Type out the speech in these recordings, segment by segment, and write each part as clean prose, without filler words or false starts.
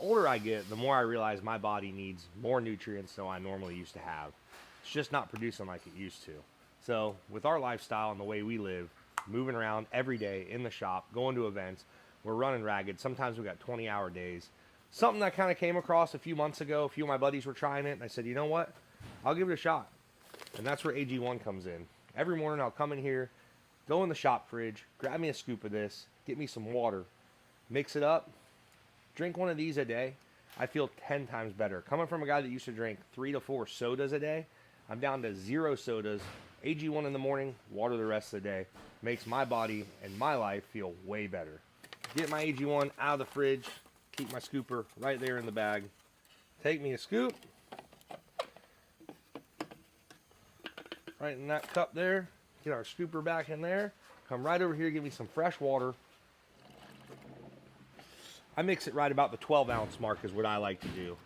older I get, the more I realize my body needs more nutrients than I normally used to have. It's just not producing like it used to. So with our lifestyle and the way we live, moving around every day in the shop, going to events, we're running ragged. Sometimes we got 20-hour days. Something that kind of came across a few months ago. A few of my buddies were trying it, and I said, you know what? I'll give it a shot. And that's where AG1 comes in. Every morning I'll come in here, go in the shop fridge, grab me a scoop of this, get me some water, mix it up, drink one of these a day. I feel 10 times better. Coming from a guy that used to drink 3 to 4 sodas a day, I'm down to 0 sodas. AG1 in the morning, water the rest of the day. Makes my body and my life feel way better. Get my AG1 out of the fridge, keep my scooper right there in the bag. Take me a scoop. Right in that cup there. Get our scooper back in there. Come right over here, give me some fresh water. I mix it right about the 12-ounce mark is what I like to do.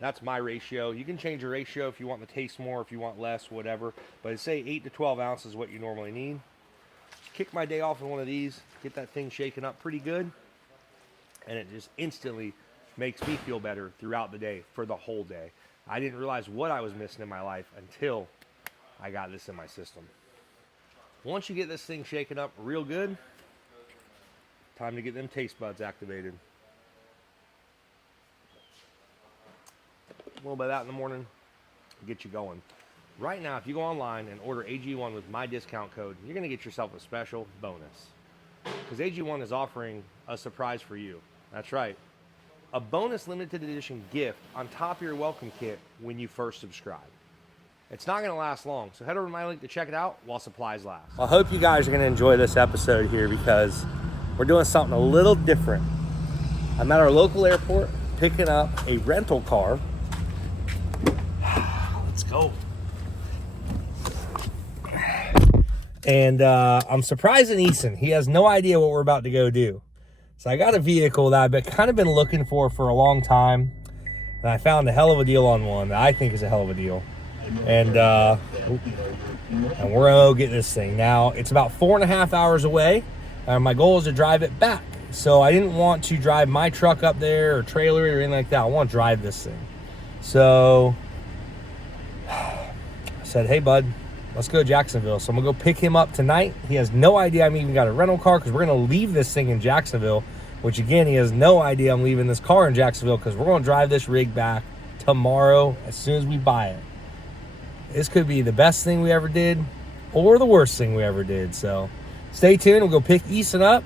That's my ratio. You can change your ratio if you want the taste more, if you want less, whatever. But I'd say 8 to 12 ounces is what you normally need. Kick my day off in one of these, get that thing shaken up pretty good, and it just instantly makes me feel better throughout the day for the whole day. I didn't realize what I was missing in my life until I got this in my system. Once you get this thing shaken up real good, time to get them taste buds activated. A little bit of that in the morning, get you going. Right now, if you go online and order AG1 with my discount code, you're going to get yourself a special bonus. Because AG1 is offering a surprise for you. That's right. A bonus limited edition gift on top of your welcome kit when you first subscribe. It's not going to last long, so head over to my link to check it out while supplies last. I hope you guys are going to enjoy this episode here because we're doing something a little different. I'm at our local airport picking up a rental car. Let's go. And I'm surprising Eason. He has no idea what we're about to go do. So I got a vehicle that I've kind of been looking for a long time. And I found a hell of a deal on one that I think is a hell of a deal. And we're going to go get this thing. Now, it's about 4.5 hours away. My goal is to drive it back. So I didn't want to drive my truck up there or trailer or anything like that. I want to drive this thing. So I said, hey, bud, let's go to Jacksonville. So I'm going to go pick him up tonight. He has no idea I'm even got a rental car because we're going to leave this thing in Jacksonville, which, again, he has no idea I'm leaving this car in Jacksonville because we're going to drive this rig back tomorrow as soon as we buy it. This could be the best thing we ever did or the worst thing we ever did. So stay tuned. We'll go pick Easton up.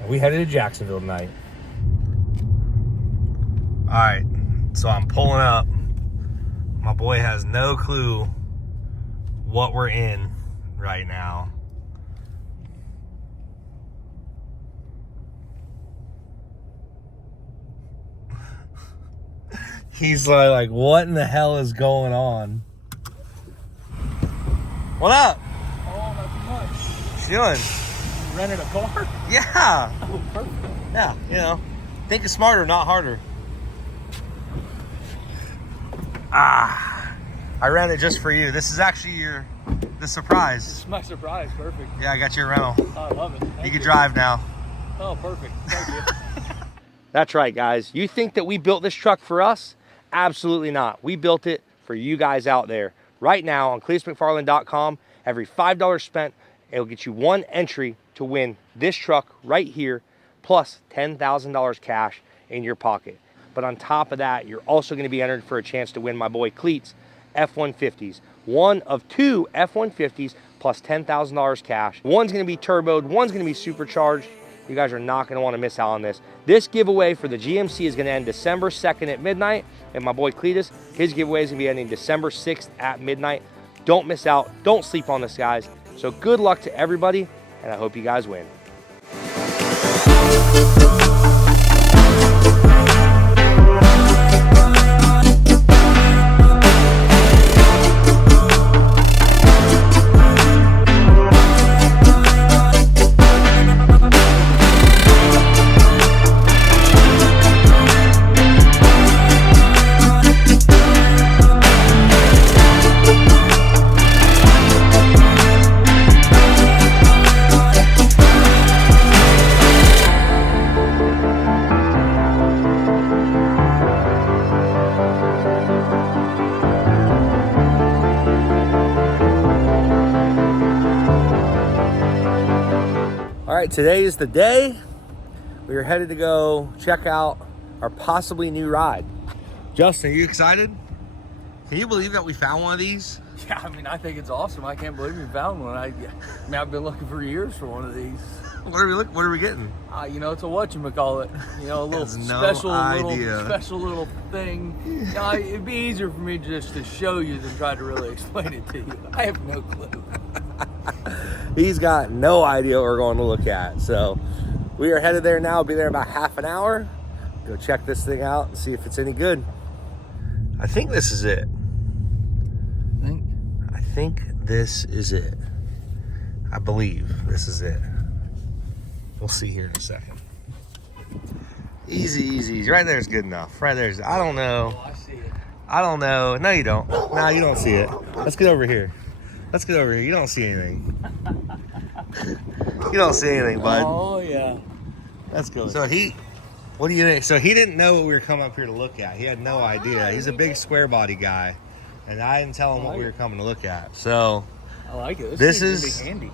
And we headed to Jacksonville tonight. All right. So I'm pulling up. My boy has no clue what we're in right now. He's like, what in the hell is going on? What up? Oh, not much. What you doing? You rented a car? Yeah. Oh, perfect. Yeah, you know, think smarter, not harder. I ran it just for you. This is actually the surprise. This is my surprise. Perfect. Yeah, I got your rental. Oh, I love it. You can drive now. Oh, perfect. Thank you. That's right, guys. You think that we built this truck for us? Absolutely not. We built it for you guys out there. Right now on CletusMcFarland.com, every $5 spent, it'll get you one entry to win this truck right here, plus $10,000 cash in your pocket. But on top of that, you're also going to be entered for a chance to win my boy Cleet's F-150s. One of 2 F-150s plus $10,000 cash. One's going to be turboed, one's going to be supercharged. You guys are not going to want to miss out on this. This giveaway for the GMC is going to end December 2nd at midnight. And my boy Cletus, his giveaway is going to be ending December 6th at midnight. Don't miss out. Don't sleep on this, guys. So good luck to everybody, and I hope you guys win. right, today is the day. We are headed to go check out our possibly new ride. Justin, are you excited? Can you believe that we found one of these? Yeah, I mean, I think it's awesome. I can't believe we found one. I mean, I've been looking for years for one of these. What are we getting? You know, it's a whatchamacallit. You know, a little special little thing. You know, it'd be easier for me just to show you than try to really explain it to you. I have no clue. He's got no idea what we're going to look at. So we are headed there now. We'll be there about half an hour. Go check this thing out and see if it's any good. I think this is it. I think this is it. I believe this is it. We'll see here in a second. Easy. Right there's good enough. Right there's, I don't know. Oh, I see it. I don't know. No, you don't. No, you don't see it. Let's get over here. You don't see anything. You don't see anything, bud. Oh, yeah. Let's go. So what do you think? So he didn't know what we were coming up here to look at. He had no idea. He's a big square body guy. And I didn't tell him what we were coming to look at. So I like it. This gonna is- be handy.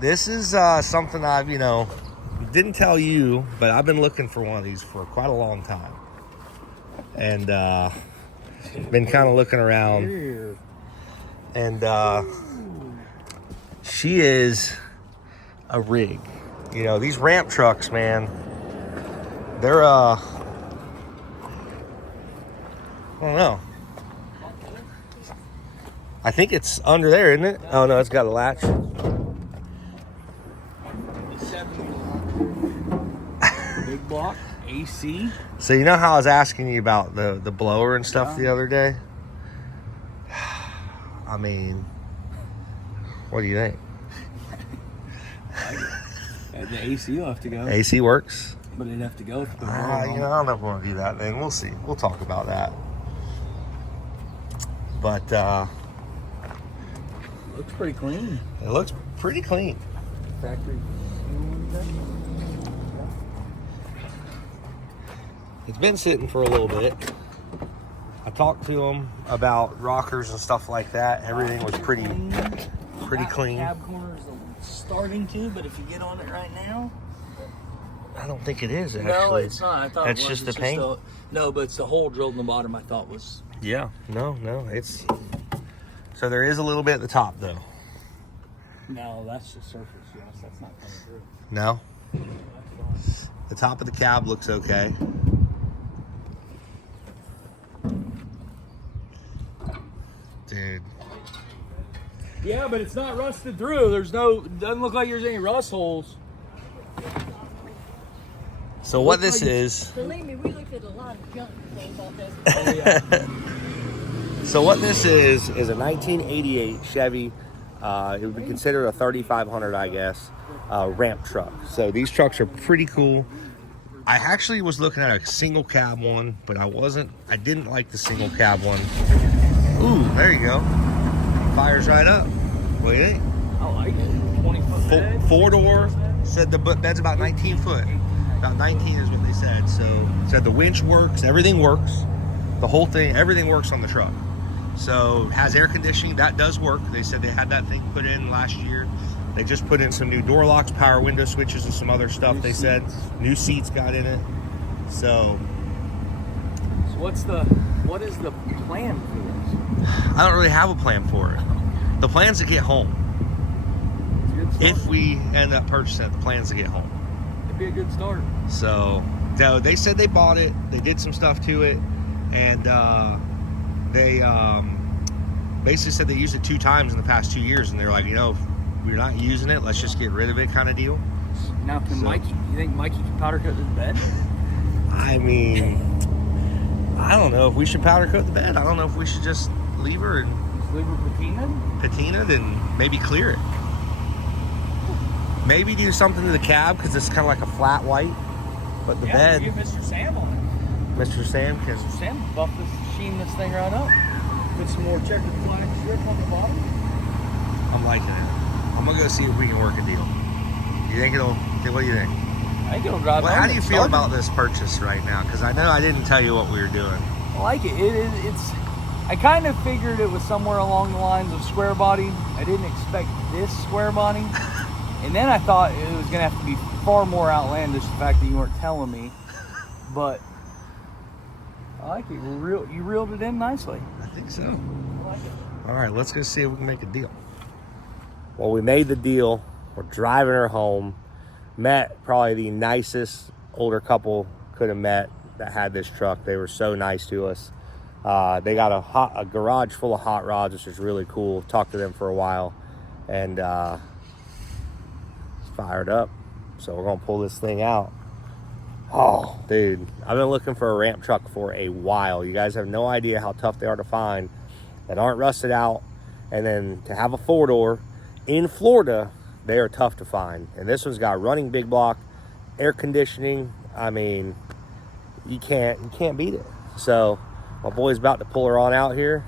this is something I've, didn't tell you, but I've been looking for one of these for quite a long time. And been kind of looking around. Here. And she is a rig. These ramp trucks, man, they're I don't know. I think it's under there, isn't it? Oh no, it's got a latch. Big block, AC. So you know how I was asking you about the blower and stuff the other day? I mean, what do you think? The AC will have to go. AC works? But it'd have to go. I don't know if we want to do that then. We'll see. We'll talk about that. But Looks pretty clean. it looks pretty clean. Factory. It's been sitting for a little bit. I talked to him about rockers and stuff like that. Everything was pretty clean. Cab corner's starting to, but if you get on it right now. I don't think it is, actually. No, it's not. I thought That's it was. just the paint? No, but it's the hole drilled in the bottom. I thought was. Yeah. No. It's... So there is a little bit at the top, though. No, that's just surface. Yes, that's not coming through. No? The top of the cab looks okay. Dude. Yeah, but it's not rusted through. Doesn't look like there's any rust holes. So what this is... Believe me, we looked at a lot of junk before we bought this. Oh, yeah. So what this is a 1988 Chevy. It would be considered a 3500, I guess, ramp truck. So these trucks are pretty cool. I actually was looking at a single cab one, but I didn't like the single cab one. Ooh, there you go. Fires right up. What do you think? I like it. 20-foot bed. Four-door. Said the bed's about 19 foot. About 19 is what they said. So said the winch works. Everything works. The whole thing, everything works on the truck. So has air conditioning. That does work. They said they had that thing put in last year. They just put in some new door locks, power window switches, and some other stuff. They said new seats got in it. So what is the plan for this? I don't really have a plan for it. The plan's to get home. It's a good start. If we end up purchasing it, the plan's to get home. It'd be a good start. So they said they bought it. They did some stuff to it, and they basically said they used it 2 times in the past 2 years, and they're like, if we're not using it, let's just get rid of it, kind of deal. Now, you think Mikey can powder coat this bed? I mean, I don't know if we should powder coat the bed. I don't know if we should just leave her and Just leave her patinaed and maybe clear it. Maybe do something to the cab because it's kind of like a flat white. But the bed, Get Mr. Sam on it. Mr. Sam can. Mr. Sam buff this, sheen this thing right up. Put some more checkered flag strip on the bottom. I'm liking it. I'm gonna go see if we can work a deal. You think it'll? What do you think? I think it'll drive. Well, how do you feel about this purchase right now? Because I know I didn't tell you what we were doing. I like it. It's. I kind of figured it was somewhere along the lines of square body. I didn't expect this square body. And then I thought it was gonna have to be far more outlandish, the fact that you weren't telling me. But I like it. You reeled it in nicely. I think so. I like it. All right, let's go see if we can make a deal. Well, we made the deal. We're driving her home. Met probably the nicest older couple could have met that had this truck. They were so nice to us. They got a garage full of hot rods, which is really cool. Talked to them for a while, and fired up. So we're gonna pull this thing out. Oh, dude, I've been looking for a ramp truck for a while. You guys have no idea how tough they are to find that aren't rusted out. And then to have a 4-door in Florida, they are tough to find. And this one's got running big block, air conditioning. I mean, you can't beat it. So my boy's about to pull her on out here.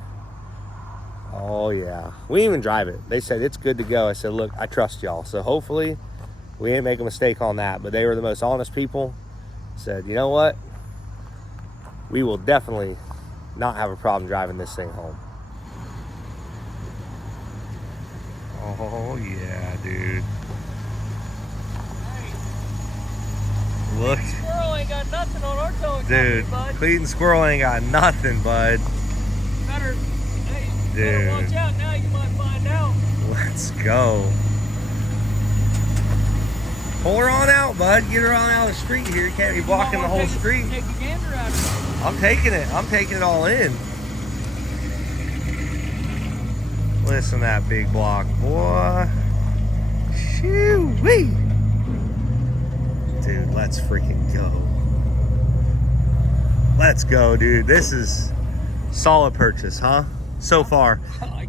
Oh yeah, we didn't even drive it. They said it's good to go. I said, look, I trust y'all. So hopefully we didn't make a mistake on that. But they were the most honest people. Said, you know what? We will definitely not have a problem driving this thing home. Oh yeah, dude. Look. Squirrel ain't got nothing on our towing Dude, Cleveland Squirrel ain't got nothing, bud. Better, hey, Dude. better watch out now, you might find out. Let's go. Pull her on out, bud. Get her on out of the street here. You can't be blocking the whole street. Take a gander at her. I'm taking it. I'm taking it all in. Listen to that big block, boy. Shoo-wee. Dude, let's freaking go. Let's go, dude. This is solid purchase, huh? So far.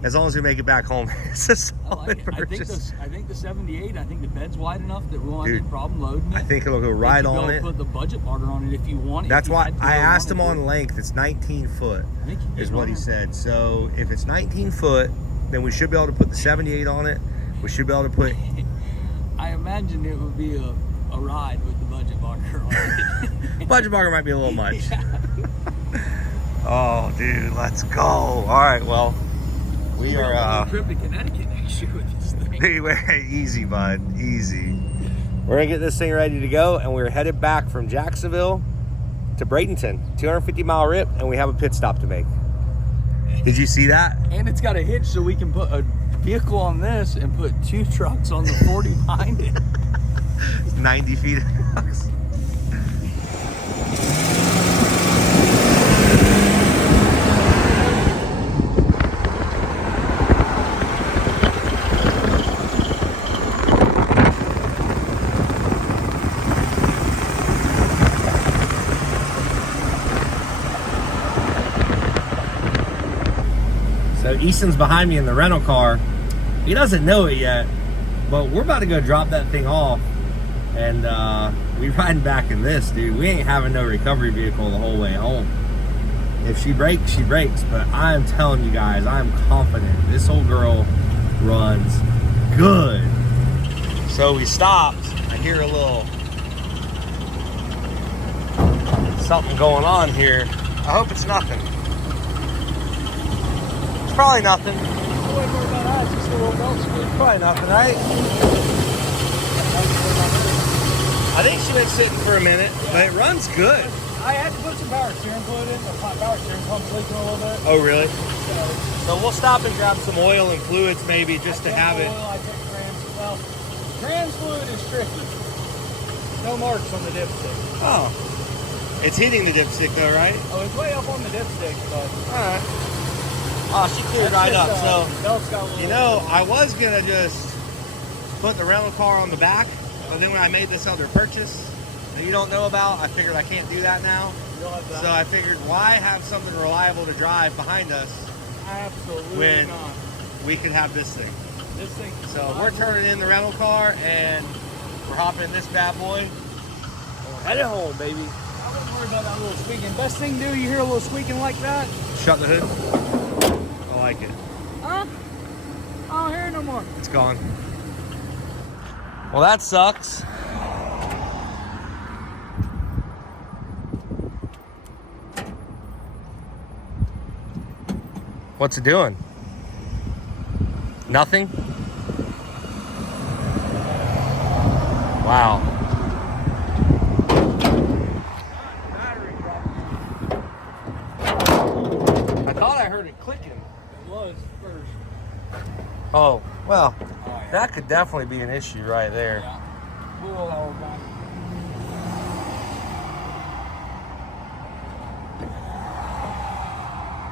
As long as we make it back home, it's a solid purchase. I think the 78, I think the bed's wide enough that we won't have any problem loading it. I think it'll go right on it. Put the budget marker on it if you want it. That's why I asked him on length. It's 19 foot is what he said. So if it's 19 foot, then we should be able to put the 78 on it. We should be able to put... I imagine it would be a ride with the budget marker on it. Budget marker might be a little much. Yeah. Oh, dude, let's go. All right, well, we are... a trip to Connecticut next year with this thing. Easy, bud. Easy. We're going to get this thing ready to go, and we're headed back from Jacksonville to Bradenton. 250-mile rip, and we have a pit stop to make. Did you see that? And it's got a hitch, so we can put a vehicle on this and put 2 trucks on the 40 behind it. 90 feet across. So Easton's behind me in the rental car. He doesn't know it yet, but we're about to go drop that thing off. And we riding back in this, dude. We ain't having no recovery vehicle the whole way home. If she breaks, she breaks. But I am telling you guys, I am confident this old girl runs good. So we stopped. I hear a little something going on here. I hope it's nothing. It's probably nothing. Probably nothing, right? I think she been sitting for a minute, but it runs good. I had to put some power steering fluid in. The power steering pump's leaking a little bit. Oh, really? So we'll stop and grab some oil and fluids maybe just to have it. I took well, trans fluid is tricky. No marks on the dipstick. Oh. It's hitting the dipstick though, right? Oh, it's way up on the dipstick, but... Alright. Oh, she cleared right up. Belt's got a little... You know, I was going to just put the rental car on the back, but then when I made this other purchase that you don't know about, I figured I can't do that now. So I figured, why have something reliable to drive behind us? Absolutely when not. We could have this thing. This thing. So we're turning in the rental car and we're hopping in this bad boy. We're headed home, baby. I wouldn't worry about that little squeaking. Best thing to do, you hear a little squeaking like that? Shut the hood. I like it. Huh? I don't hear it no more. It's gone. Well, that sucks. What's it doing? Nothing? Wow. I thought I heard it clicking. It was first. Oh, well, that could definitely be an issue right there. Yeah. Cool, old guy.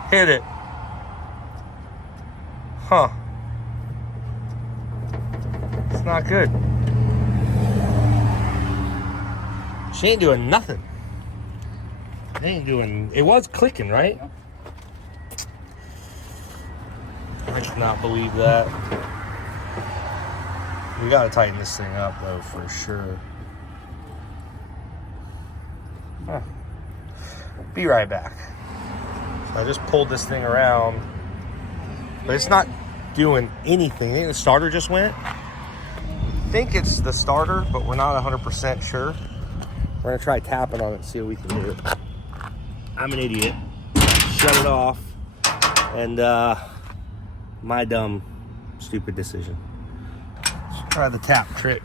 Hit it. Huh. It's not good. She ain't doing nothing. They ain't doing... It was clicking, right? Yeah. I cannot believe that. We gotta tighten this thing up, though, for sure. Huh. Be right back. So I just pulled this thing around, but it's not doing anything. I think the starter just went. I think it's the starter, but we're not 100% sure. We're gonna try tapping on it and see what we can do. I'm an idiot. Shut it off. And my dumb, stupid decision. Let's try the tap trick.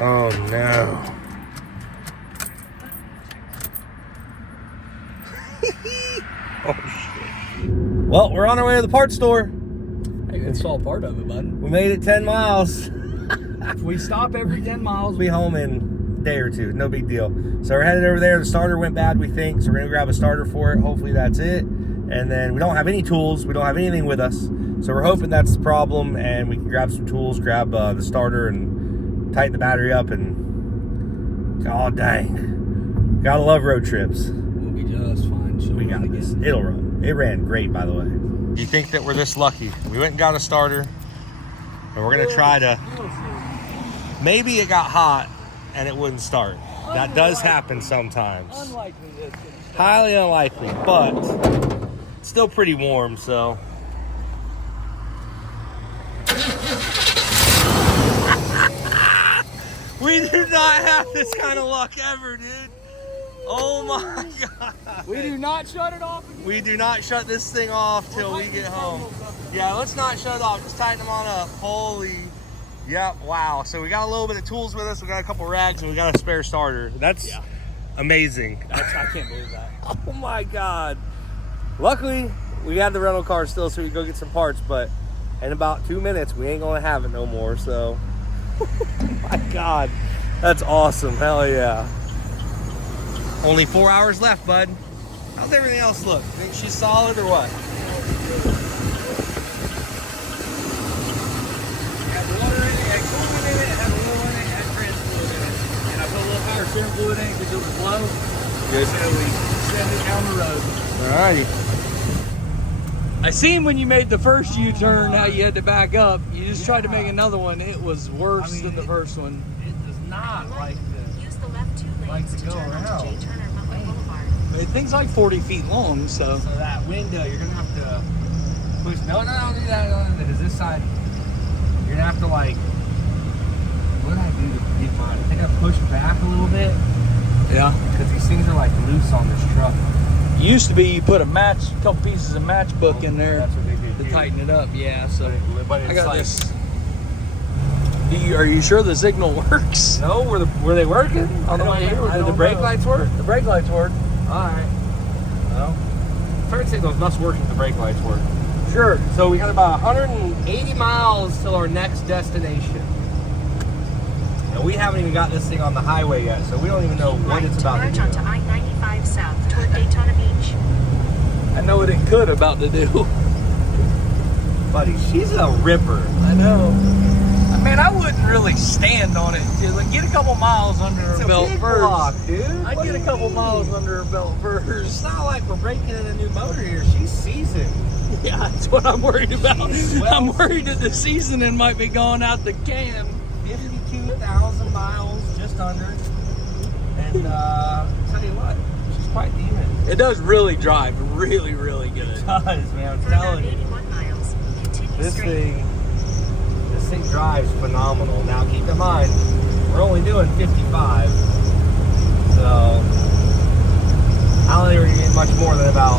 Oh no. Oh shit. Well, we're on our way to the parts store. Hey, that's all part of it, bud. We made it 10 miles. If we stop every 10 miles, We'll be home in a day or two. No big deal. So we're headed over there. The starter went bad, we think. So we're going to grab a starter for it. Hopefully that's it. And then we don't have any tools. We don't have anything with us. So we're hoping that's the problem. And we can grab some tools, grab the starter, and tighten the battery up. And oh, dang. Gotta love road trips. we'll be just fine. She'll We got run this. again. It'll run. It ran great, by the way. You think that we're this lucky? We went and got a starter. And we're going to try to... We'll see. Maybe it got hot and it wouldn't start. That does happen sometimes. Unlikely that it's gonna start. Highly unlikely, but it's still pretty warm, so. We do not have this kind of luck ever, dude. Oh my God. We do not shut it off again. We do not shut this thing off till we get home. Yeah, let's not shut it off. Just tighten them on up. Holy. Yep, wow. So we got a little bit of tools with us. We got a couple rags and we got a spare starter. That's amazing. I can't believe that. Oh my God. Luckily, we got the rental car still so we can go get some parts, but in about 2 minutes, we ain't gonna have it no more, so. Oh my God. That's awesome, hell yeah. Only 4 hours left, bud. How's everything else look? Think she's solid or what? Had water in it, had coolant in it, had oil in it, had trans fluid in it. And I put a little power steering fluid in it because it was low. Good. So we sent it down the road. Alrighty. I seen when you made the first U-turn how you had to back up. You just tried to make another one. It was worse than the first one. It does not like to, Use the left two lanes to to go turn onto around. J. Turner Montway Boulevard. I mean, thing's like 40 feet long, so. So that window, you're gonna have to push. No, don't do that. No, because this side, you're gonna have to like. What did I do to get mine? I think I pushed back a little bit Yeah. because these things are like loose on this truck. Used to be you put a couple pieces of matchbook in there That's what they do. to here. tighten it up. Yeah, so. But it's I got like, this. Are you sure the signal works? No, were they working on the way here? Did the brake lights work? The brake lights work. All right. Well, turn signals must work if the brake lights work. Sure. So we got about 180 miles till our next destination. And we haven't even got this thing on the highway yet, so we don't even know what Right it's to about to merge do. onto I-95 South toward Daytona Beach. I know what it could about to do. Buddy, she's a ripper. I know. Man, I wouldn't really stand on it. Like, get a couple miles under It's her a belt big first. block, dude. I'd What get do a you couple mean? miles under her belt It's first. not like we're breaking in a new motor here. She's seasoned. Yeah, that's what I'm worried about. Jeez, well- I'm worried that the seasoning might be going out the can. 52,000 miles, just under. And tell you what, she's quite demon. It does really drive really, really good. It does, man. I'm For about telling you. 81 miles, continue This straight. thing drives phenomenal. Now keep in mind, we're only doing 55. So I don't think we're gonna get much more than about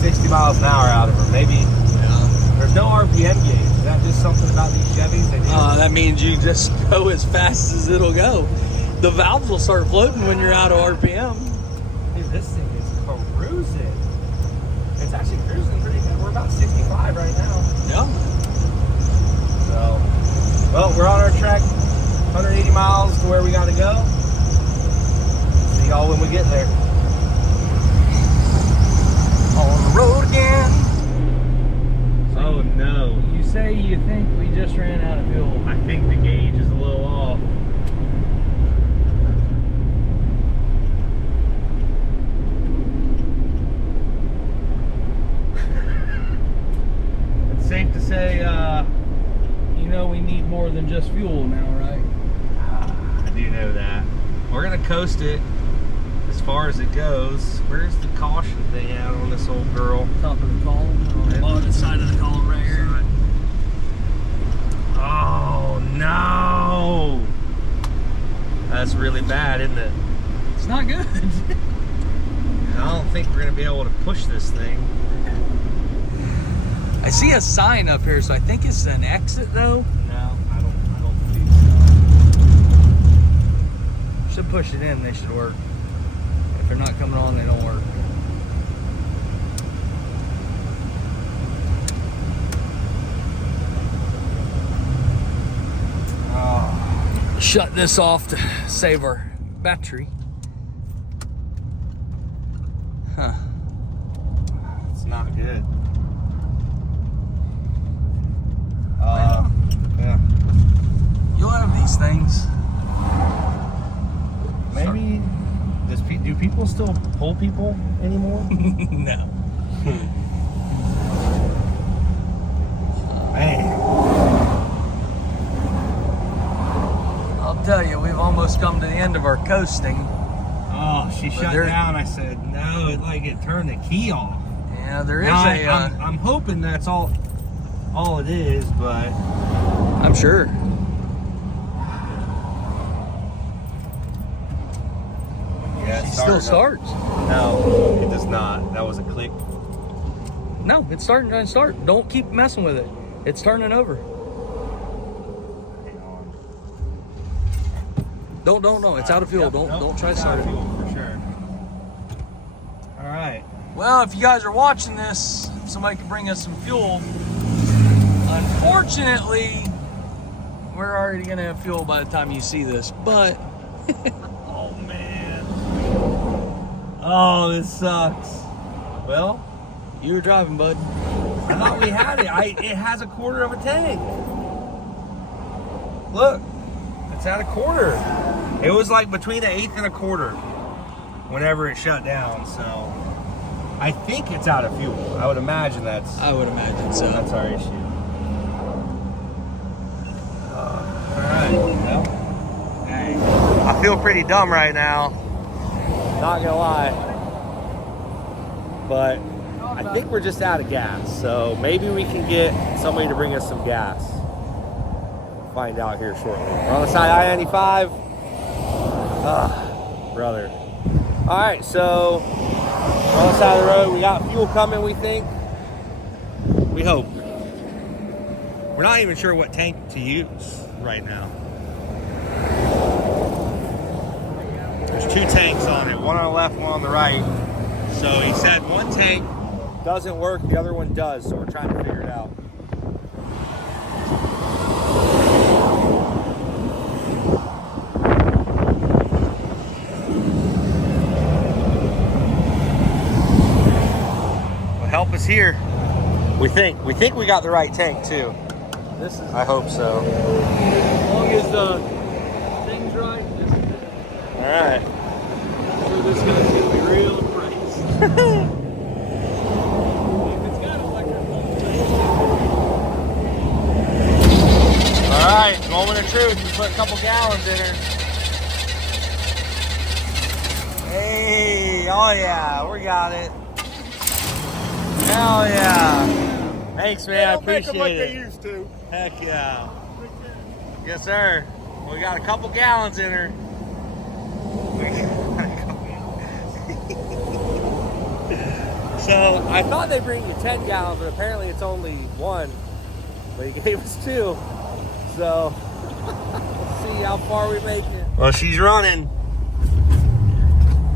60 miles an hour out of her. Maybe. Yeah. There's no RPM gauge. Is that just something about these Chevys? They do? That means you just go as fast as it'll go. The valves will start floating when you're out of RPM. Dude, this thing is cruising. It's actually cruising pretty good. We're about 65 right now. Yeah. So, well, we're on our track, 180 miles to where we got to go. See y'all when we get there. On the road again. Oh no. You say you think we just ran out of fuel. I think the gauge is a little off. It's safe to say, You know we need more than just fuel now, right? I do know that. We're gonna coast it as far as it goes. Where's the caution thing at on this old girl? Top of the column, on the bottom side of the column right here. Oh no! That's really bad, isn't it? It's not good. I don't think we're gonna be able to push this thing. I see a sign up here, so I think it's an exit though. No, I don't believe so. Should push it in, they should work. If they're not coming on, they don't work. Oh. Shut this off to save our battery. Huh. It's not good. Yeah. You'll have these things. Maybe do people still pull people anymore? No. Man. I'll tell you, we've almost come to the end of our coasting. Oh, she shut there- down. I said no. It turned the key off. Yeah, there is Now, a. I'm hoping that's all it is, but I'm sure. yeah, It still starts. No, it does not. That was a click. No, it's starting to start. Don't keep messing with it. It's turning over. Don't. It's out of fuel. Yep, Don't try to it's start out it. of fuel for sure. All right. Well, if you guys are watching this, somebody can bring us some fuel. Unfortunately, we're already gonna have fuel by the time you see this, but Oh man. Oh, this sucks. Well, you were driving, bud. I thought we had it. It has a quarter of a tank. Look, it's at a quarter. It was like between an eighth and a quarter whenever it shut down. So I think it's out of fuel. I would imagine that's I would imagine so. that's our issue. All right. Well, dang. I feel pretty dumb right now. Not gonna lie. But I think we're just out of gas, so maybe we can get somebody to bring us some gas. Find out here shortly. We're on the side of I-95. Brother. All right, so we're on the side of the road. We got fuel coming, we think. We hope. We're not even sure what tank to use right now. There's two tanks on it, one on the left, one on the right. So he said one tank doesn't work, the other one does, so we're trying to figure it out. Well, help us here. We think we got the right tank too. This is I hope so. as long as the thing's right. All right. So this guy's gonna be real impressed. If it's got electric All right, moment of truth. We put a couple gallons in her. Hey, oh yeah, we got it. Hell yeah. Thanks, man. I appreciate like it. they used to. Heck yeah. Yes, sir. We got a couple gallons in her. So I thought they bring you 10 gallons, but apparently it's only 1. But he gave us 2. So let's see how far we make it. Well, she's running.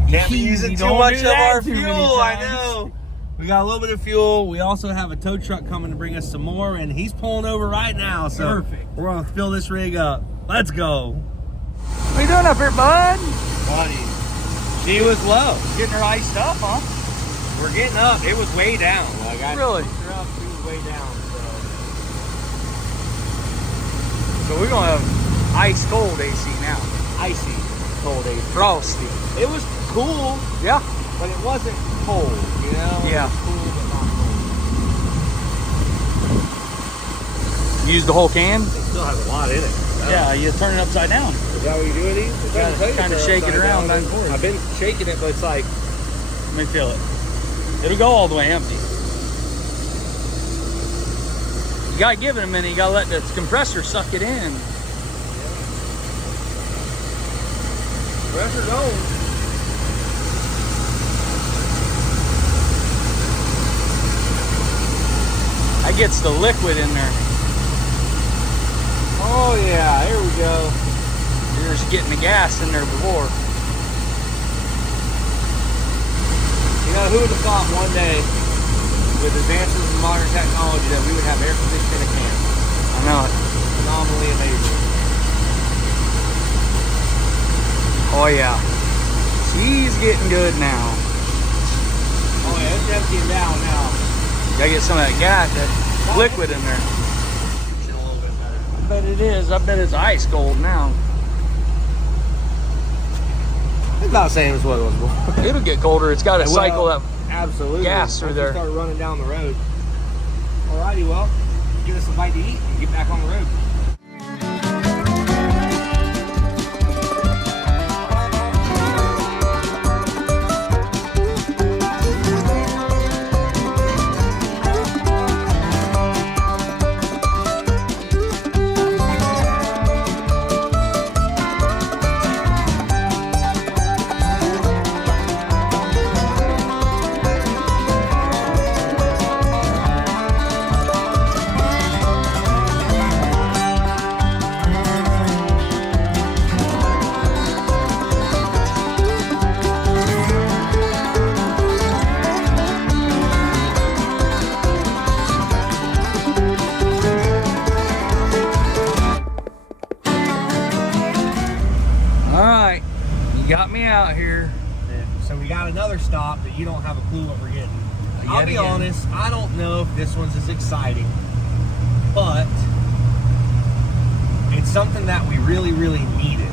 Can't be using too much of our fuel, I know. We got a little bit of fuel. We also have a tow truck coming to bring us some more, and he's pulling over right now. So perfect. We're gonna fill this rig up. Let's go. What are you doing up here, bud? Buddy, she was low. Getting her iced up, huh? We're getting up. It was way down. Like I really? Her up, she was way down. So we're gonna have ice cold AC now. Icy cold AC. Frosty. It was cool. Yeah. But it wasn't cold, you know? Yeah. It was cool, but not cold. Use the whole can? It still has a lot in it. So. Yeah, you turn it upside down. Is that what you do with these? Kind of shake it around. I've been shaking it, but it's like... Let me feel it. It'll go all the way empty. You gotta give it a minute. You gotta let the compressor suck it in. Pressure goes. That gets the liquid in there. Oh yeah, here we go. You're just getting the gas in there before. You know, who would have thought one day, with advances in modern technology, that we would have air conditioning in a can? I know it. Phenomenally amazing. Oh yeah. She's getting good now. Oh yeah, it's emptying down now. Gotta get some of that gas, that liquid in there. I bet it is. I bet it's ice cold now. It's about the same as what it was before. It'll get colder. It's got to cycle that absolutely gas through there. Start running down the road. Alrighty, well, give us a bite to eat and get back on the road. Got me out here. So we got another stop that you don't have a clue what we're getting. I'll be honest, I don't know if this one's as exciting, but it's something that we really, really needed.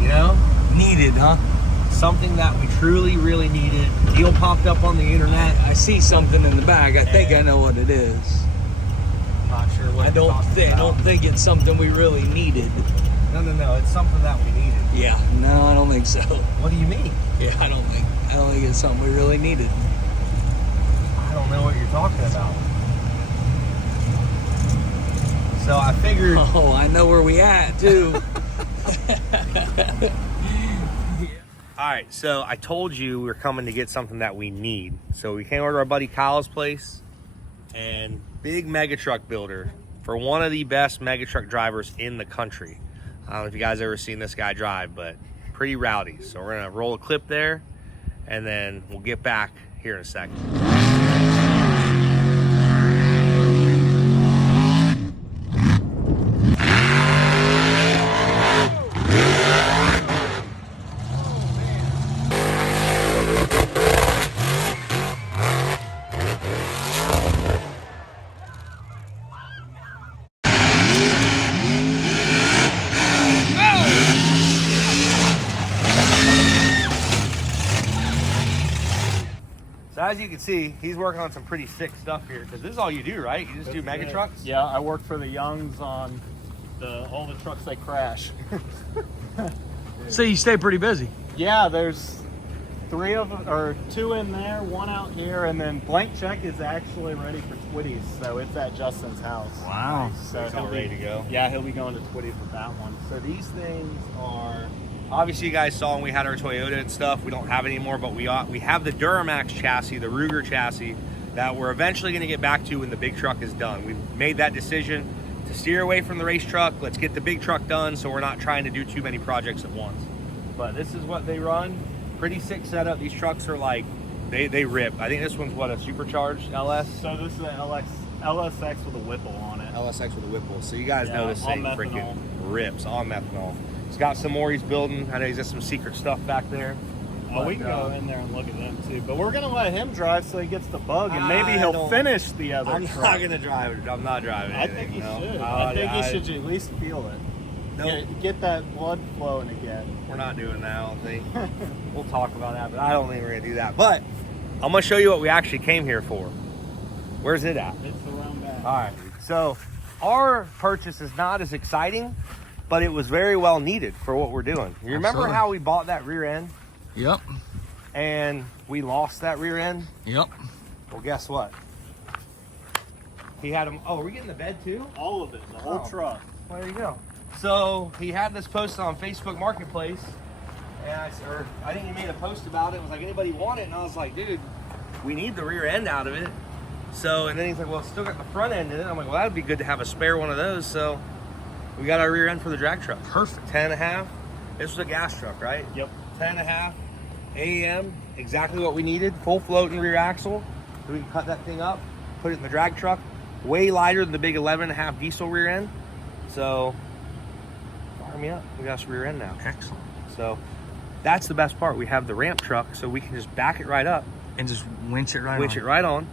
You know? Needed, huh? Something that we truly, really needed. Deal popped up on the internet. I see something in the bag. I think I know what it is. Not sure what I don't think it's something we really needed. No, it's something that we needed. Yeah, no, I don't think so. What do you mean? Yeah, I don't think it's something we really needed. I don't know what you're talking about. So I figured. Oh, I know where we at too. All right, so I told you we were coming to get something that we need. So we came over to our buddy Kyle's place, and big mega truck builder for one of the best mega truck drivers in the country. I don't know if you guys ever seen this guy drive, but pretty rowdy. So we're gonna roll a clip there, and then we'll get back here in a second. As you can see, he's working on some pretty sick stuff here, because this is all you do, right? You just do mega trucks? Yeah, I work for the Youngs on all the trucks that crash. So you stay pretty busy. Yeah, there's 2 in there, 1 out here, and then Blank Check is actually ready for Twitties, so it's at Justin's house. Wow. So It's all ready to go. Yeah, he'll be going to Twitties with that one. So these things are Obviously, you guys saw when we had our Toyota and stuff, we don't have it anymore, but we have the Duramax chassis, the Ruger chassis, that we're eventually going to get back to when the big truck is done. We've made that decision to steer away from the race truck. Let's get the big truck done so we're not trying to do too many projects at once. But this is what they run. Pretty sick setup. These trucks are like, they rip. I think this one's what, a supercharged LS? So this is an LSX with a Whipple on it. LSX with a Whipple. So you guys know this on thing methanol. freaking rips on methanol. He's got some more he's building. I know he's got some secret stuff back there. Oh, we can go in there and look at them too. But we're going to let him drive so he gets the bug, and maybe he'll finish the other I'm truck. not going to drive it. I'm not driving I anything. think you no. should. Oh, I think yeah, you should at least feel it. Nope. Get that blood flowing again. We're not doing that, I don't think. We'll talk about that, but I don't think we're going to do that. But I'm going to show you what we actually came here for. Where's it at? It's around back. All right. So our purchase is not as exciting, but it was very well needed for what we're doing. You remember Absolutely. how we bought that rear end Yep. and we lost that rear end? Yep. Well, guess what? He had them. Oh, are we getting the bed too? All of it, the whole Oh. truck. Well, there you go. So he had this posted on Facebook Marketplace, and I think he made a post about it. It was like, anybody want it? And I was like, dude, we need the rear end out of it. So, and then he's like, well, it's still got the front end in it. I'm like, well, that'd be good to have a spare one of those. So we got our rear end for the drag truck. Perfect. 10.5. This was a gas truck, right? Yep. 10.5 AEM, exactly what we needed. Full floating rear axle. So we can cut that thing up, put it in the drag truck. Way lighter than the big 11.5 diesel rear end. So fire me up. We got some rear end now. Excellent. So that's the best part. We have the ramp truck, so we can just back it right up, And just winch it right winch on. it right on,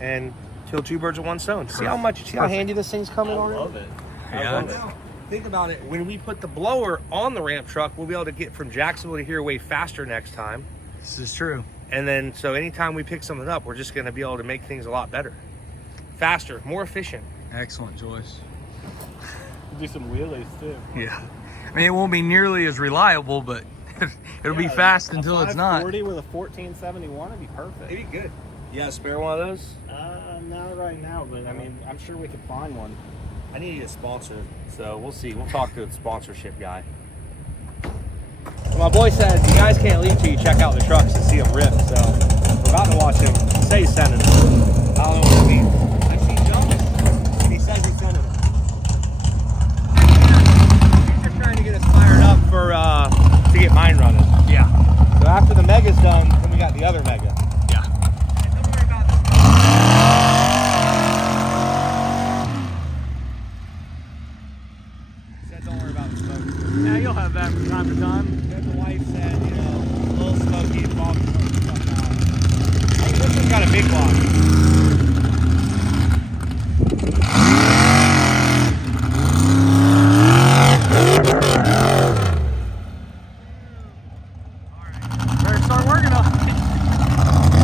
and kill two birds with one stone. See how Perfect. much? See how handy this thing's coming I already? love it. Yeah. I love it. Now, think about it. When we put the blower on the ramp truck, we'll be able to get from Jacksonville to here way faster next time. This is true. And then, so anytime we pick something up, we're just going to be able to make things a lot better, faster, more efficient. Excellent, Joyce. Do some wheelies too. Yeah. I mean, it won't be nearly as reliable, but it'll be fast until it's not. 540 with a 1471 would be perfect. Maybe good. You got a spare one of those? Not right now, but I mean, I'm sure we could find one. I need a sponsor, so we'll see. We'll talk to the sponsorship guy. My boy said you guys can't leave till you check out the trucks and see them rip, so we're about to watch him say he's sending them. I don't know what it means. I've seen jumps, and he says he's sending them. He's just trying to get us fired up for to get mine running. Yeah. So after the Mega's done, then we got the other Mega. Yeah. And don't worry about this. He said don't worry about the smoke. Yeah, you'll have that from time to time. Then the wife said, you know, a little smoky, fog stuff out. I think this one's got a big block. Better start working on it.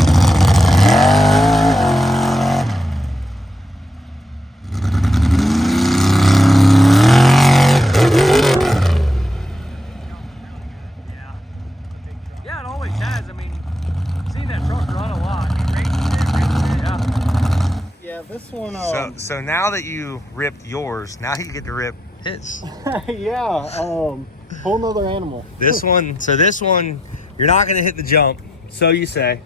Yeah, it always has. I mean, I've seen that truck run a lot. Yeah. Yeah, this one. So now that you ripped yours, now you get to rip his. Yeah, whole nother animal. This one, you're not going to hit the jump, so you say.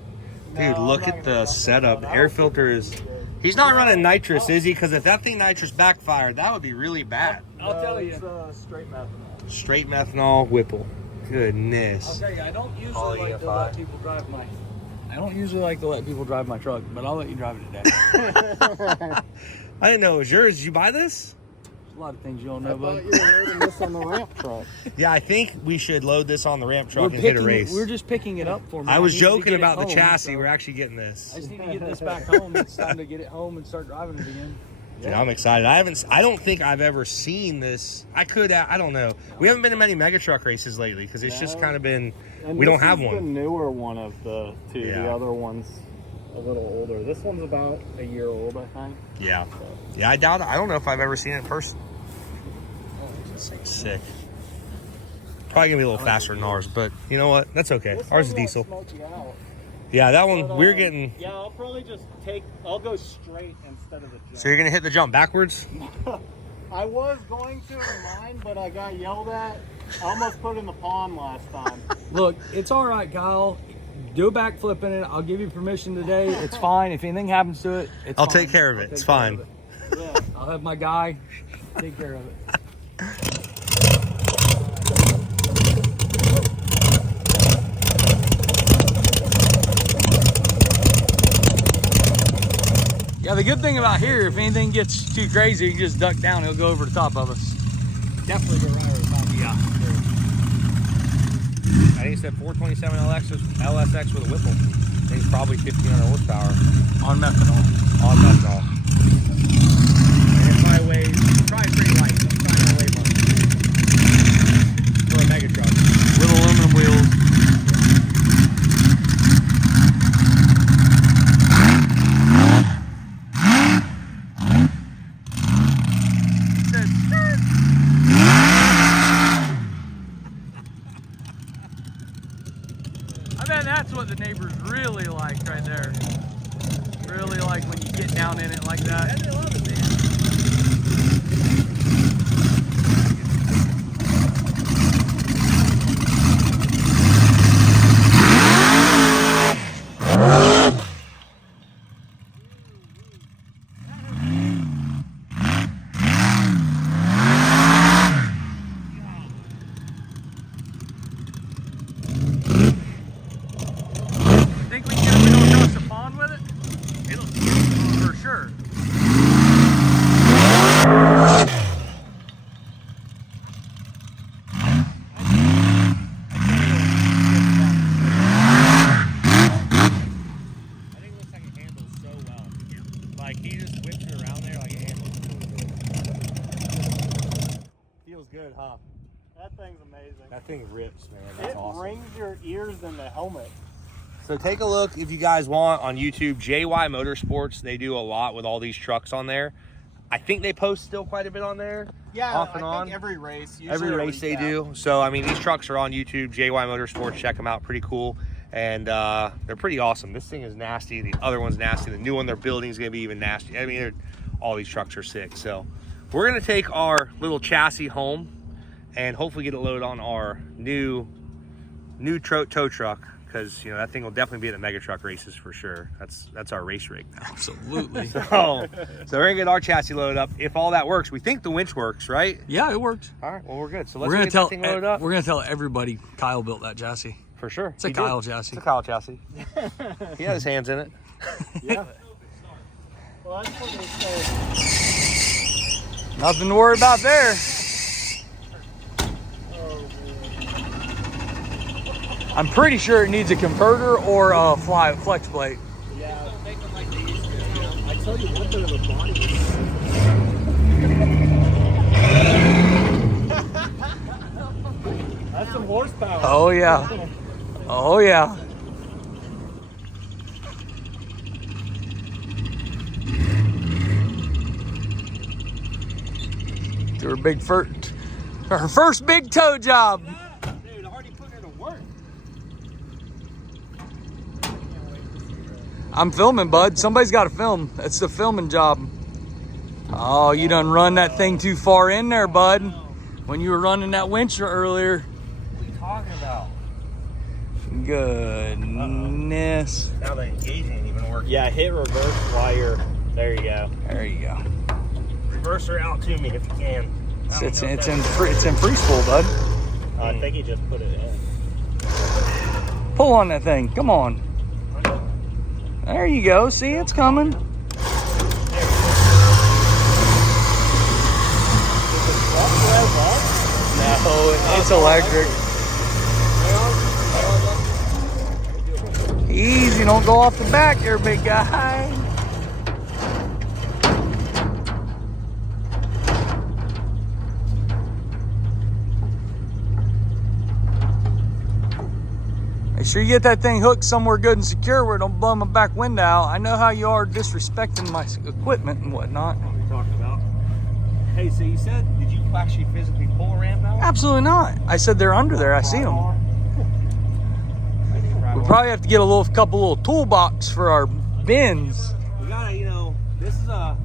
Dude, No, look I'm at not the gonna- setup. The I air don't think filter it's is... good. He's not running nitrous, is he? Because if that thing nitrous backfired, that would be really bad. I'll tell you. It's straight methanol. Straight methanol, Whipple. Goodness. I'll tell you, I don't usually Poly like to EFI. let people drive my. I don't usually like to let people drive my truck, but I'll let you drive it today. I didn't know it was yours. Did you buy this? There's a lot of things you don't I know, thought bud. you were loading this on the ramp truck. Yeah, I think we should load this on the ramp truck and hit a race. We're just picking it up for me. I was need to joking get it about the home, chassis. so We're actually getting this. I just need to get this back home. It's time to get it home and start driving it again. Dude, I'm excited. I don't think I've ever seen this. I don't know. We haven't been to many mega truck races lately because it's just No. kind of been, And we don't this have is one. the newer one of the two. Yeah. The other one's a little older. This one's about a year old, I think. Yeah. Yeah, I doubt it. I don't know if I've ever seen it in person. This thing's sick. Probably gonna be a little faster than ours, but you know what? That's okay. This Ours is one won't diesel. smoke you out. Yeah, that one, But, we're getting, Yeah, I'll probably just I'll go straight instead of the jump. so you're gonna hit the jump backwards? I was going to in mine, but I got yelled at Almost put in the pond last time. Look, it's all right, Kyle. Do a backflip in it. I'll give you permission today. It's fine. If anything happens to it, it's I'll fine. take care of it. It's fine. Yeah, I'll have my guy take care of it. Yeah, the good thing about here, if anything gets too crazy, you can just duck down. It'll go over the top of us. Definitely go right over the top. Yeah. I think it said 427 LSX with a Whipple. I think it's probably 1,500 horsepower. On methanol. On methanol. And it probably weighs, probably pretty light. It's probably not weigh much. For a mega truck. With aluminum wheels. I bet that's what the neighbors really like right there. Really like when you get down in it like that. They love it, man. Think we can get it across the pond with it? It'll for sure. I think it looks like it handles so well. Like he just whips it around there like it handles really good. Feels good, huh? That thing's amazing. That thing rips, man. That's It awesome. rings your ears in the helmet. So take a look if you guys want on YouTube, JY Motorsports. They do a lot with all these trucks on there. I think they post still quite a bit on there. Yeah, off and I on. think every race. Usually Every a race they recap. do. So I mean, these trucks are on YouTube, JY Motorsports. Check them out, pretty cool, and they're pretty awesome. This thing is nasty. The other one's nasty. The new one they're building is gonna be even nasty. I mean, all these trucks are sick. So we're gonna take our little chassis home and hopefully get it loaded on our new tow truck, because you know that thing will definitely be at the mega truck races for sure. That's our race rig now. Absolutely. So we're gonna get our chassis loaded up. If all that works, we think the winch works, right? Yeah, it worked. All right, well we're good. So let's We're gonna get tell that thing loaded up we're gonna tell everybody Kyle built that chassis. for sure. It's a He did. Kyle chassis. It's a Kyle chassis. He had his hands in it. Yeah. Well, that's what they say. Nothing to worry about there. I'm pretty sure it needs a converter or a flex plate. Yeah. I tell you what, though, the body is... That's some horsepower. Oh yeah. Oh yeah. Do her first big tow job. Dude, already put her to work. I'm filming, bud. Somebody's got to film. That's the filming job. Oh, you done run that thing too far in there, bud. When you were running that winch earlier. What are you talking about? Goodness. Now the engaging ain't even working. Yeah, hit reverse while you're... There you go. There you go. Reverse her out to me if you can. It's in preschool, bud. I think he just put it in. Pull on that thing. Come on. There you go. See, it's coming. No, it's electric. Easy, don't go off the back there, big guy. Make sure you get that thing hooked somewhere good and secure where it don't blow my back window out. I know how you are disrespecting my equipment and whatnot. What are we talking about? Hey, so you said, did you actually physically pull a ramp out? Absolutely not. I said they're under there. I see them. We probably have to get a couple little toolbox for our bins. We gotta, you know, this is a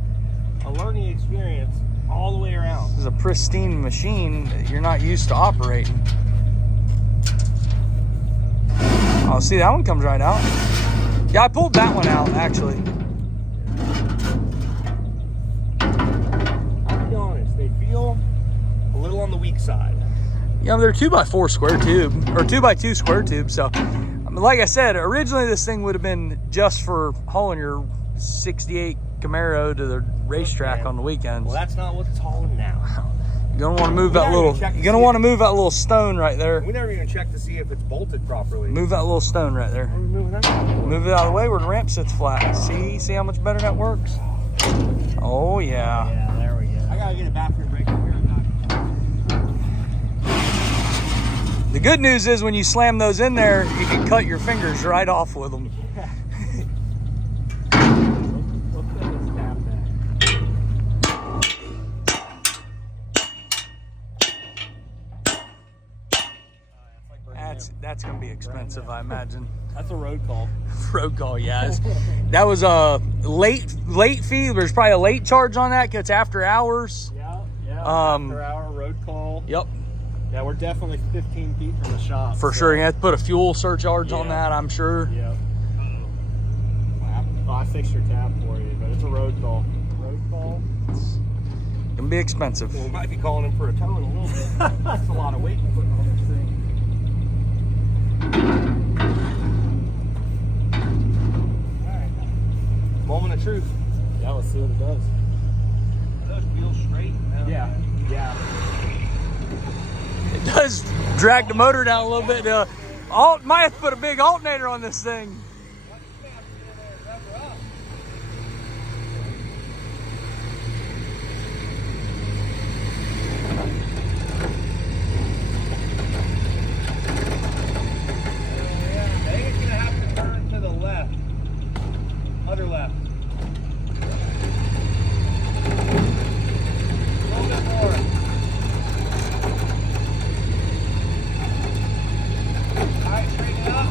learning experience all the way around. is a pristine machine that you're not used to operating. Oh, see, that one comes right out. Yeah, I pulled that one out, actually. I'll be honest, they feel a little on the weak side. Yeah, they're 2x4 square tube, or 2x2 square tube. So, I mean, like I said, originally this thing would have been just for hauling your 68 Camaro to the racetrack on the weekends. Well, that's not what it's hauling now. You're gonna want to move that little. You're gonna want to move that little stone right there. We never even checked to see if it's bolted properly. Move that little stone right there. Moving that for? Move it out of the way where the ramp sits flat. See how much better that works? Oh yeah. Yeah, there we go. I gotta get a bathroom break up here. The good news is when you slam those in there, you can cut your fingers right off with them. Let's get this tap back. That's gonna be expensive, I imagine. That's a road call. Road call, yes. That was a late fee. There's probably a late charge on that because it's after hours. Yeah. Um, After hour road call. Yep, Yeah, we're definitely 15 feet from the shop. for sure. You have to put a fuel surcharge on Yeah. that, I'm sure. Yep. Oh, I fixed your tab for you, but it's a road call. Road call. It's gonna be expensive. Well, we might be calling him for a tow in a little bit. That's a lot of weight we're putting on this thing. Alright. Moment of truth. Yeah, let's see what it does. Are those wheels straight? Yeah. It does drag the motor down a little bit. Might have to put a big alternator on this thing. I think it's gonna have to turn to the left. Other left. A little bit more. Alright, straighten it up.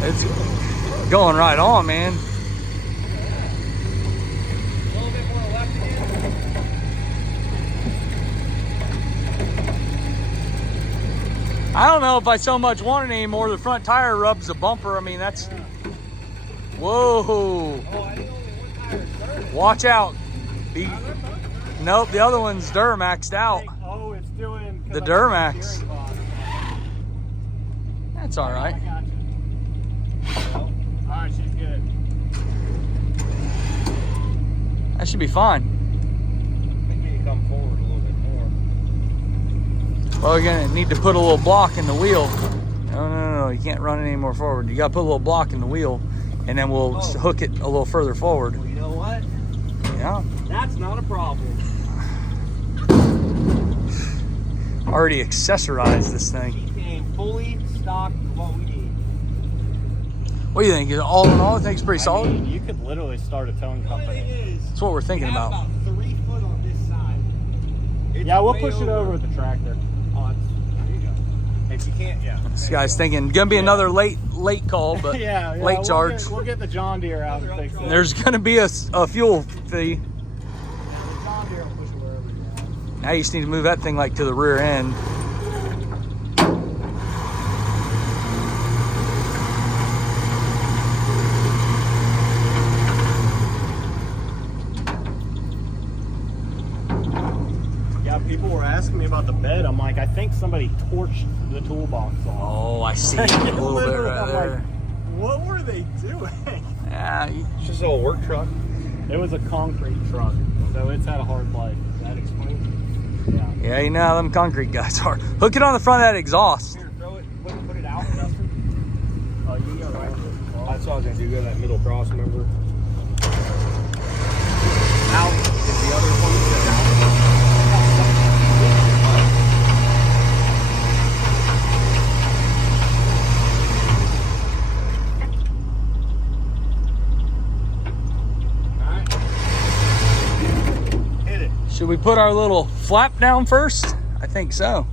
It's going right on, man. A little bit more left again. I don't know if I so much want it anymore. The front tire rubs the bumper. I mean, that's... Whoa. Oh, I think only one tire is dirty. Watch out. Nope, the other one's Duramaxed out. Oh, it's doing The Duramax. That's all I right. got you. Alright, she's good. That should be fine. I think you come forward a little bit more. Well, you're gonna need to put a little block in the wheel. No, you can't run it any more forward. You gotta put a little block in the wheel, and then we'll hook it a little further forward. Well, you know what? Yeah. That's not a problem. Already accessorized this thing. She came fully stocked with what we need. What do you think? All in all, I think it's pretty I solid. mean, you could literally start a towing The only thing company. is, That's what we're thinking we have about. 3 foot on this side. It's Yeah, we'll way push it over with the tractor. Oh, there you go. If you can't, yeah. This guy's thinking gonna be another late call, but Yeah, late charge. We'll get the John Deere out and fix it. There's gonna be a fuel fee. The John Deere will push it wherever you want. Now you just need to move that thing like to the rear end. Yeah, people were asking me about the bed. I'm like, I think somebody torched the toolbox off. Oh, I see it a little bit Literally, right I'm there. like, what were they doing? Yeah, It's just a little work truck. It was a concrete truck, so it's had a hard life. That explains it. Yeah. yeah, you know how them concrete guys are. Hook it on the front of that exhaust. Here, throw it, put it out, Justin. Oh, you got right. That's what I was gonna do. Go to that middle cross, remember? Out is the other one that's out. Alright. Hit it. Should we put our little flap down first? I think so.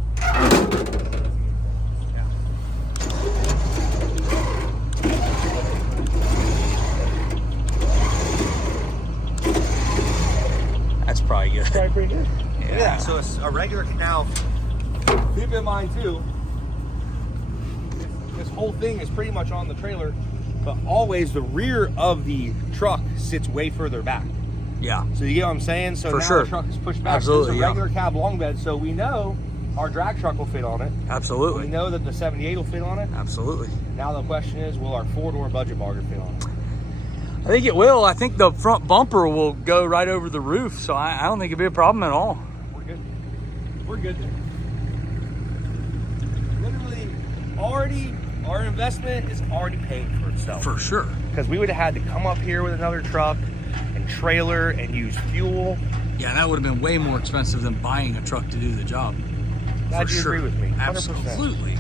It's probably pretty good. Yeah, so it's a regular canal. Keep in mind too, this whole thing is pretty much on the trailer, but always the rear of the truck sits way further back. Yeah. So you get what I'm saying? So For now sure. the truck is pushed back. Absolutely, So it's a yeah. regular cab long bed, so we know our drag truck will fit on it. We Absolutely. know that the 78 will fit on it. Absolutely. Now the question is, will our 4-door budget bugger fit on it? I think it will. I think the front bumper will go right over the roof, so I don't think it'll be a problem at all. We're good. We're good there. Literally, already, our investment is already paying for itself. For sure. Because we would have had to come up here with another truck and trailer and use fuel. Yeah, that would have been way more expensive than buying a truck to do the job. Glad For you sure. agree with me. 100%. Absolutely.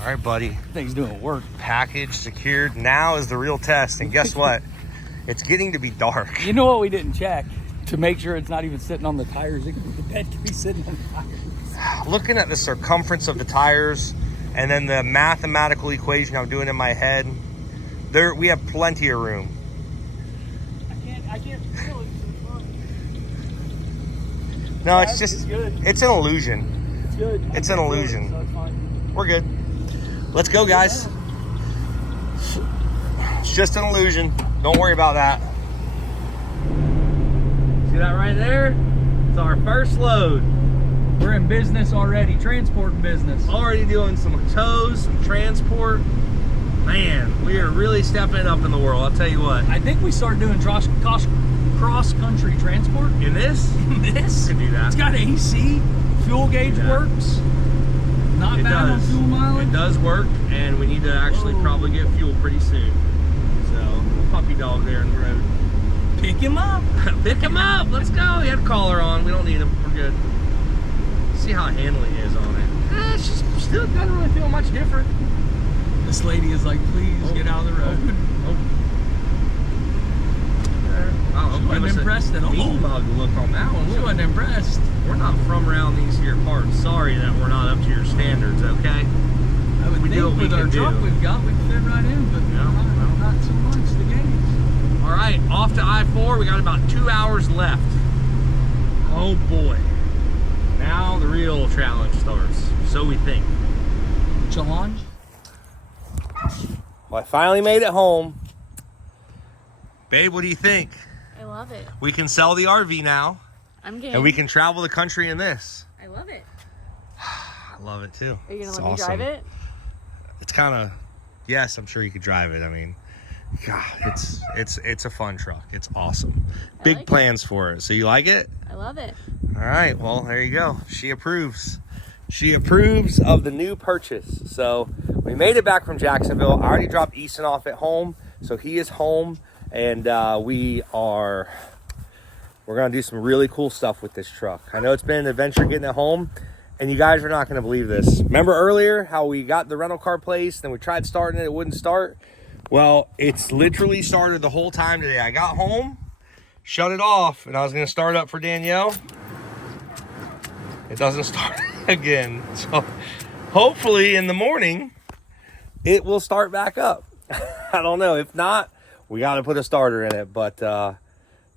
All right, buddy. Thing's doing work. Package secured. Now is the real test. And guess what? It's getting to be dark. You know what we didn't check? To make sure it's not even sitting on the tires. The bed could be sitting on the tires. Looking at the circumference of the tires and then the mathematical equation I'm doing in my head, we have plenty of room. I can't feel it. No, Yeah, it's just, good. it's an illusion. It's good. It's an illusion. So it's fine. We're good. Let's go, guys. It's just an illusion. Don't worry about that. See that right there? It's our first load. We're in business already, transporting business. Already doing some tows, some transport. Man, we are really stepping it up in the world, I'll tell you what. I think we started doing cross-country transport. In this? This? We can do that. It's got AC, fuel gauge works. Not It bad on does. fuel mileage. It does work, and we need to actually probably get fuel pretty soon. So, puppy dog there in the road. Pick him up. Pick him up. Let's go. He had a collar on. We don't need him. We're good. See how handling is on it. It's just still doesn't really feel much different. This lady is like, please get out of the road. Wow, She wasn't impressed at all. Mean mug look on that one. She wasn't impressed. We're not from around these here parts. Sorry that we're not up to your standards, okay? I would We do what think we with our can truck do. we've got, we'd fit right in, but not so much the gauge. All right, off to I-4. We got about 2 hours left. Oh boy. Now the real challenge starts. So we think. Challenge? Well, I finally made it home. Babe, what do you think? I love it. We can sell the RV now, I'm game. and we can travel the country in this. I love it. I love it too. Are you gonna It's let me awesome. drive it? It's kind of, yes, I'm sure you could drive it. I mean, God, it's a fun truck. It's awesome. Big like it. plans for it. So you like it? I love it. All right, well, there you go. She approves. She approves of the new purchase. So we made it back from Jacksonville. I already dropped Easton off at home, so he is home, and we're gonna do some really cool stuff with this truck. I know it's been an adventure getting it home, and you guys are not gonna believe this. Remember earlier how we got the rental car placed and we tried starting it, it wouldn't start? Well, it's literally started the whole time today. I got home, shut it off, and I was gonna start up for Danielle. It doesn't start again. So hopefully in the morning, it will start back up. I don't know. If not, we got to put a starter in it. But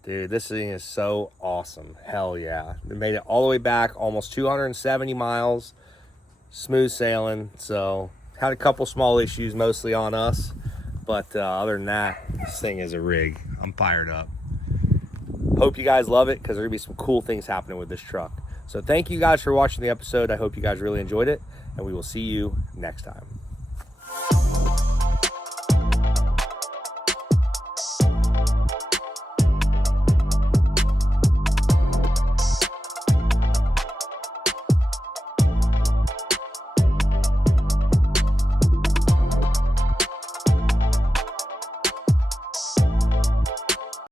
dude, this thing is so awesome. Hell yeah. We made it all the way back, almost 270 miles, smooth sailing. So had a couple small issues, mostly on us. But other than that, this thing is a rig. I'm fired up. Hope you guys love it, because there's going to be some cool things happening with this truck. So thank you guys for watching the episode. I hope you guys really enjoyed it, and we will see you next time.